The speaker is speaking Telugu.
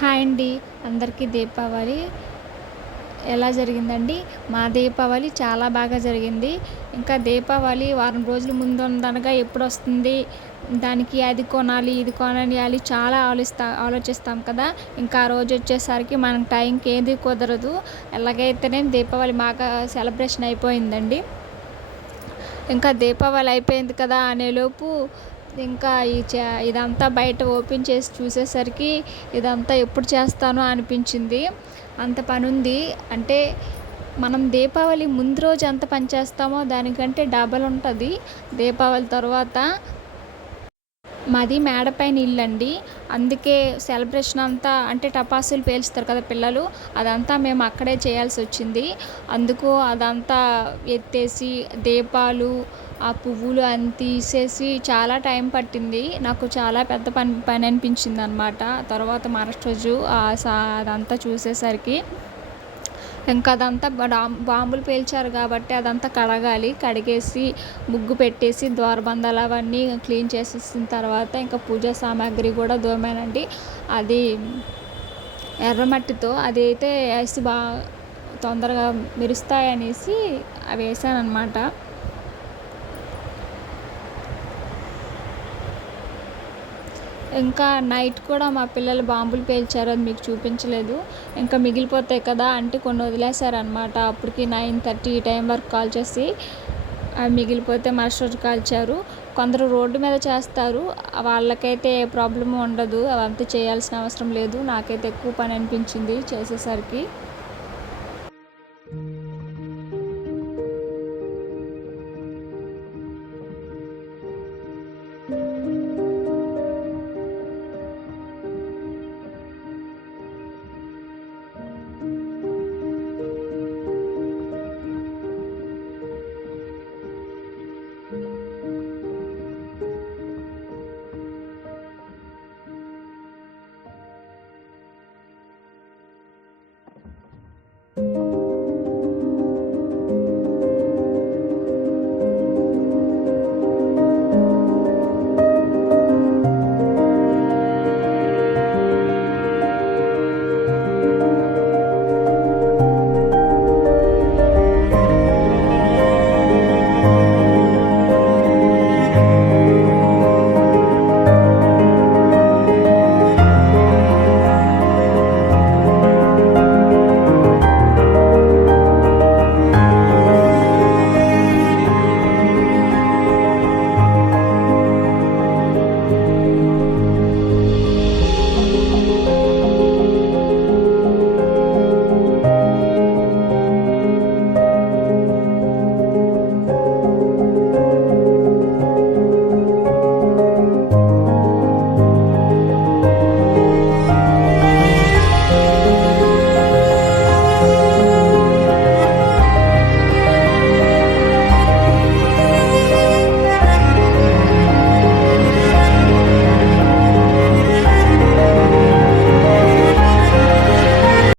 హాయ్ అండి. అందరికీ దీపావళి ఎలా జరిగిందండి? మా దీపావళి చాలా బాగా జరిగింది. ఇంకా దీపావళి వారం రోజుల ముందుందనగా ఎప్పుడొస్తుంది, దానికి అది కొనాలి, ఇది కొనాలి చాలా ఆలోచిస్తాం కదా! ఇంకా ఆ రోజొచ్చేసరికి మనకు టైంకి ఏది కుదరదు. ఎలాగైతేనేం దీపావళి బాగా సెలబ్రేషన్ అయిపోయిందండి. ఇంకా దీపావళి అయిపోయింది కదా అనేలోపు ఇంకా ఇదంతా బయట ఓపెన్ చేసి చూసేసరికి ఇదంతా ఎప్పుడు చేస్తానో అనిపించింది. అంత పనుంది. అంటే మనం దీపావళి ముందు రోజు ఎంత పని చేస్తామో దానికంటే డబల్ ఉంటది దీపావళి తర్వాత. మాది మేడ పైన ఇల్లండి. అందుకే సెలబ్రేషన్ అంతా అంటే టపాసులు పేల్చుతారు కదా పిల్లలు, అదంతా మేము అక్కడే చేయాల్సొచ్చింది. అందుకు అదంతా ఎత్తేసి, దీపాలు, ఆ పువ్వులు అన్ని తీసేసి చాలా టైం పట్టింది. నాకు చాలా పెద్ద పని అనిపించిందనమాట. తర్వాత మరుసటి రోజు అదంతా చూసేసరికి ఇంకా అదంతా బాంబులు పేల్చారు కాబట్టి అదంతా కడగాలి. కడిగేసి ముగ్గు పెట్టేసి ద్వారబంధాలు అవన్నీ క్లీన్ చేసేసిన తర్వాత ఇంకా పూజా సామాగ్రి కూడా తోమానండి. అది ఎర్రమట్టితో అది అయితే వేసి తొందరగా మెరుస్తాయనేసి అవి వేసాననమాట. ఇంకా నైట్ కూడా మా పిల్లలు బాంబులు పేల్చారు. అది మీకు చూపించలేదు. ఇంకా మిగిలిపోతాయి కదా అంటే కొన్ని వదిలేశారనమాట. అప్పటికి 9:30 ఈ టైం వరకు కాల్చేసి అవి మిగిలిపోతే మరుసటి రోజు కాల్చారు. కొందరు రోడ్డు మీద చేస్తారు. వాళ్ళకైతే ఏ ప్రాబ్లము ఉండదు. అవంతా చేయాల్సిన అవసరం లేదు. నాకైతే ఎక్కువ పని అనిపించింది చేసేసరికి.